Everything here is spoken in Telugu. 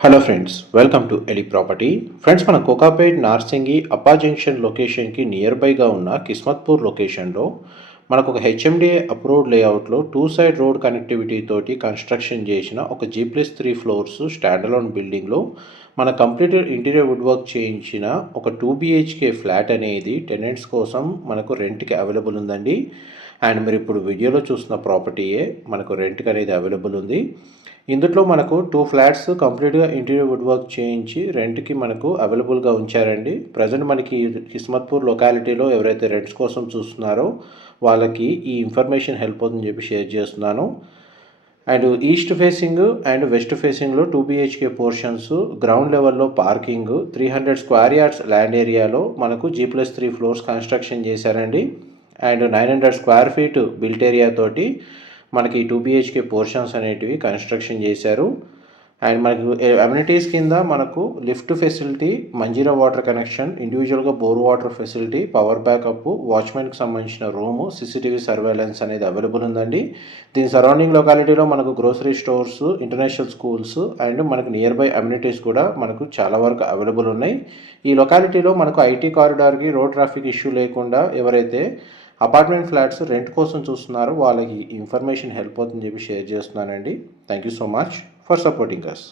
Hello friends, welcome to Eli property. Friends, మన కోకాపేట్ నార్సింగి అప్పా జంక్షన్ లొకేషన్కి నియర్ బైగా ఉన్న కిస్మత్పూర్ లొకేషన్లో మనకు ఒక హెచ్ఎండిఏ అప్రూవ్డ్ లేఅవుట్లో టూ సైడ్ రోడ్ కనెక్టివిటీ తోటి కన్స్ట్రక్షన్ చేసిన ఒక G+3 ఫ్లోర్స్ స్టాండలోన్ బిల్డింగ్లో మన కంప్లీటెడ్ ఇంటీరియర్ వుడ్ వర్క్ చేయించిన ఒక 2 BHK ఫ్లాట్ అనేది టెనెంట్స్ కోసం మనకు రెంట్కి అవైలబుల్ ఉందండి. అండ్ మీరు ఇప్పుడు వీడియోలో చూస్తున్న ప్రాపర్టీయే మనకు రెంట్కి అనేది అవైలబుల్ ఉంది. ఇందులో మనకు 2 ఫ్లాట్స్ కంప్లీట్‌గా ఇంటీరియర్ వుడ్ వర్క్ చేయించి రెంట్‌కి మనకు అవైలబుల్‌గా ఉంచారండి. ప్రెజెంట్ మనకి కిస్మత్పూర్ లొకాలిటీలో ఎవరైతే రెంట్స్ కోసం చూస్తున్నారో వాళ్ళకి ఈ ఇన్ఫర్మేషన్ హెల్ప్ అవుతుందని చెప్పి షేర్ చేస్తున్నాను. And east facing and west ఫేసింగ్‌లో 2 BHK పోర్షన్స్, గ్రౌండ్ లెవెల్‌లో పార్కింగ్, 300 స్క్వేర్ యార్డ్స్ ల్యాండ్ ఏరియాలో మనకు G+3 ఫ్లోర్స్ కన్స్ట్రక్షన్ చేశారండి. And 900 square feet built area తోటి మనకి 2 BHK పోర్షన్స్ అనేటివి కన్స్ట్రక్షన్ చేశారు. అండ్ మనకు అమ్యూనిటీస్ కింద మనకు lift facility, Manjira water connection, ఇండివిజువల్గా bore water facility, power backup, వాచ్మెన్కి సంబంధించిన రూము, CCTV సర్వేలెన్స్ అనేది అవైలబుల్ ఉందండి. దీని సరౌండింగ్ లొకాలిటీలో మనకు grocery stores, international schools and మనకు నియర్ బై అమ్యూనిటీస్ కూడా మనకు చాలా వరకు అవైలబుల్ ఉన్నాయి. ఈ లొకాలిటీలో మనకు ఐటీ కారిడార్కి రోడ్ ట్రాఫిక్ ఇష్యూ లేకుండా ఎవరైతే అపార్ట్మెంట్ ఫ్లాట్స్ రెంట్ కోసం చూస్తున్నారు వాళ్ళకి ఇన్ఫర్మేషన్ హెల్ప్ అవుతుందని చెప్పి షేర్ చేస్తున్నానండి. Thank you so much for supporting us.